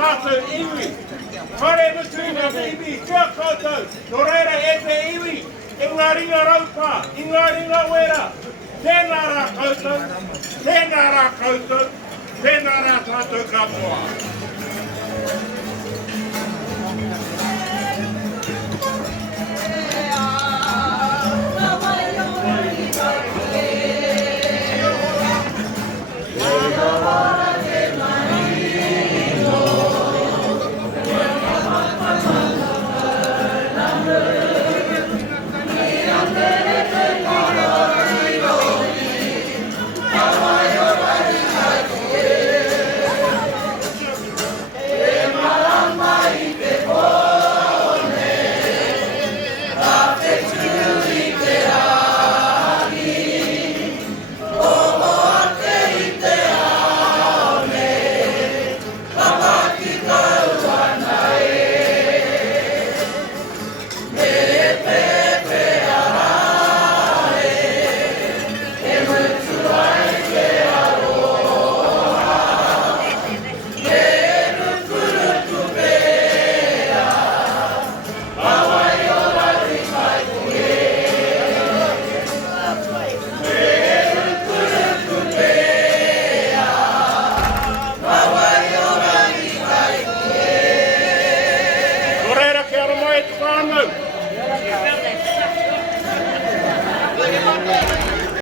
Tātou iwi. Kare mutu na te iwi, kia koutou. Nō reira e te iwi, i ngā ringa raupa, i ngā ringa wera. Tēnā rā koutou, tēnā rā koutou, tēnā rā tātou katoa.